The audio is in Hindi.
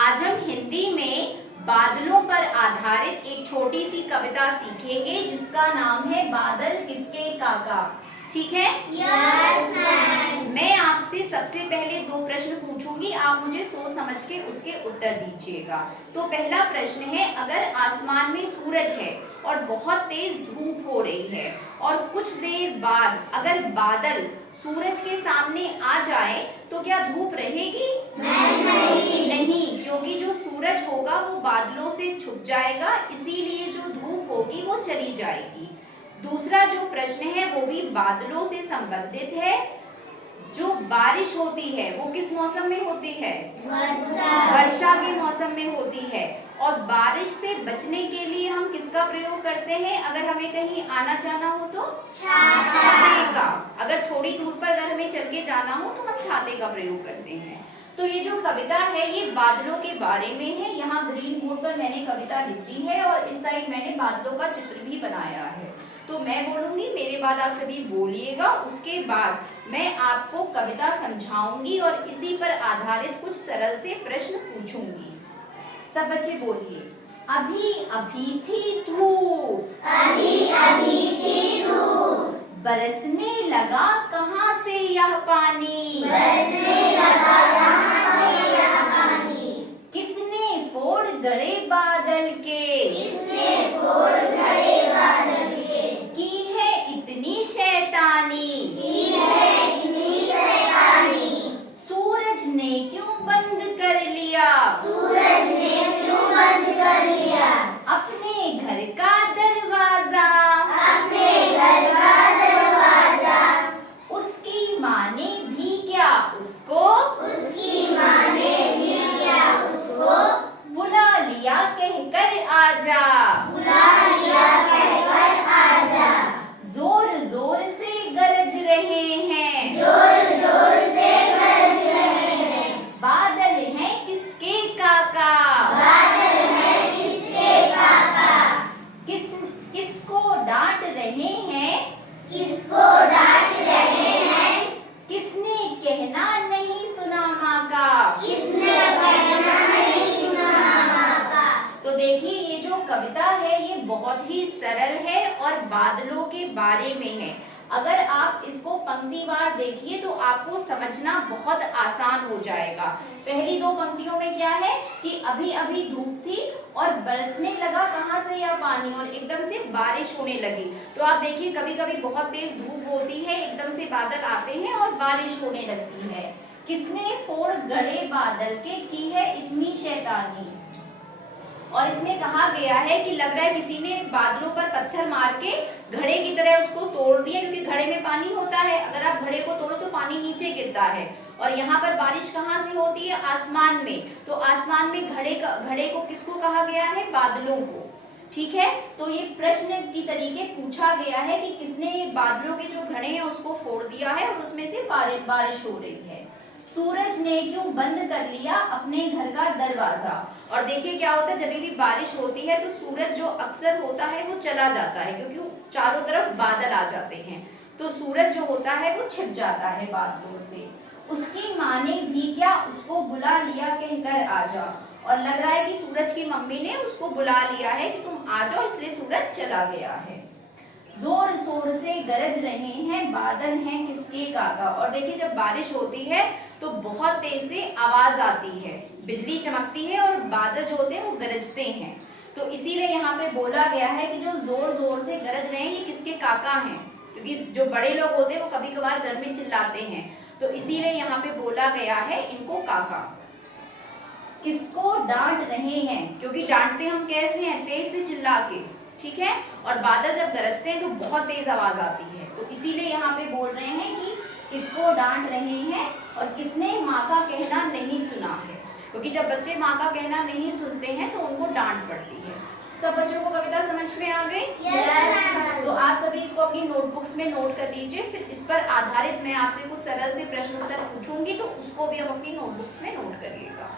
आज हम हिंदी में बादलों पर आधारित एक छोटी सी कविता सीखेंगे जिसका नाम है बादल किसके काका। ठीक है? Yes ma'am. मैं आपसे सबसे पहले दो प्रश्न पूछूंगी, आप मुझे सोच समझ के उसके उत्तर दीजिएगा। तो पहला प्रश्न है, अगर आसमान में सूरज है और बहुत तेज धूप हो रही है और कुछ देर बाद अगर बादल सूरज के सामने आ जाए तो क्या धूप रहेगी? नहीं, क्योंकि जो सूरज होगा वो बादलों से छुप जाएगा, इसीलिए जो धूप होगी वो चली जाएगी। दूसरा जो प्रश्न है वो भी बादलों से संबंधित है। जो बारिश होती है वो किस मौसम में होती है? वर्षा के मौसम में होती है। और बारिश से बचने के लिए हम किसका प्रयोग करते हैं? अगर हमें कहीं आना जाना हो तो छाते का। अगर थोड़ी दूर पर अगर हमें चल के जाना हो तो हम छाते का प्रयोग करते हैं। तो ये जो कविता है ये बादलों के बारे में है। यहाँ ग्रीन बोर्ड पर मैंने कविता लिख दी है और इस साइड मैंने बादलों का चित्र भी बनाया है। तो मैं बोलूंगी, मेरे बाद आप सभी बोलिएगा, उसके बाद मैं आपको कविता समझाऊंगी और इसी पर आधारित कुछ सरल से प्रश्न पूछूंगी। सब बच्चे बोलिए। अभी अभी थी धूप, बरसने लगा कहाँ से यह पानी, किसने फोड़ गड़े बादल के, की है इतनी शैतानी, सूरज ने क्यों बंद कर लिया, अपने घर का दरवाजा, उसकी माँ ने भी क्या उसको, बुला लिया कहकर आजा, जोर जोर से गरज रहे हैं, बादल हैं किसके काका, किसको डांट रहे हैं, किसने कहना नहीं सुना माँ का। तो देखिए ये जो कविता है ये बहुत ही सरल है और बादलों के बारे में है। अगर आप इसको पंक्तिवार देखिए तो आपको समझना बहुत आसान हो जाएगा। पहली दो पंक्तियों में क्या है कि अभी अभी धूप थी और बरसने लगा कहाँ से यह पानी, और एकदम से बारिश होने लगी। तो आप देखिए कभी कभी बहुत तेज धूप होती है, एकदम से बादल आते हैं और बारिश होने लगती है। किसने फोड़ गड़े बादल के, की है इतनी शैतानी। और इसमें कहा गया है कि लग रहा है किसी ने बादलों पर पत्थर मार के घड़े की तरह उसको तोड़ दिया, क्योंकि घड़े में पानी होता है, अगर आप घड़े को तोड़ो तो पानी नीचे गिरता है। और यहाँ पर बारिश कहाँ से होती है? आसमान में। तो आसमान में घड़े को किसको कहा गया है? बादलों को। ठीक है, तो ये प्रश्न की तरीके पूछा गया है कि किसने बादलों के जो घड़े हैं उसको फोड़ दिया है और उसमें से बारिश हो रही है। सूरज ने क्यों बंद कर लिया अपने घर का दरवाजा। और देखिए क्या होता है, जब भी बारिश होती है तो सूरज जो अक्सर होता है वो चला जाता है, क्योंकि चारों तरफ बादल आ जाते हैं, तो सूरज जो होता है वो छिप जाता है बादलों से। उसकी माँ ने भी क्या उसको बुला लिया कहकर आजा। और लग रहा है कि सूरज की मम्मी ने उसको बुला लिया है कि तुम आ जाओ, इसलिए सूरज चला गया है। जोर शोर से गरज रहे हैं बादल हैं किसके काका। और देखिए जब बारिश होती है तो बहुत तेज से आवाज आती है, बिजली चमकती है और बादल जो होते हैं वो गरजते हैं। तो इसीलिए यहाँ पे बोला गया है कि जो जोर जोर से गरज रहे हैं ये किसके काका हैं, क्योंकि जो बड़े लोग होते हैं वो कभी कभार घर में चिल्लाते हैं, तो इसीलिए यहाँ पे बोला गया है इनको काका। किसको डांट रहे हैं, क्योंकि डांटते हम कैसे हैं? तेज से चिल्ला के। ठीक है, और बादल जब गरजते हैं तो बहुत तेज आवाज आती है, तो इसीलिए यहाँ पे बोल रहे हैं कि किसको डांट रहे हैं और किसने माँ का कहना नहीं सुना है, क्योंकि जब बच्चे माँ का कहना नहीं सुनते हैं तो उनको डांट पड़ती है। सब बच्चों को कविता समझ में आ गई? यस। तो आप सभी इसको अपनी नोटबुक्स में नोट कर लीजिए, फिर इस पर आधारित मैं आपसे कुछ सरल से प्रश्न उत्तर पूछूंगी तो उसको भी हम अपनी नोटबुक्स में नोट करिएगा।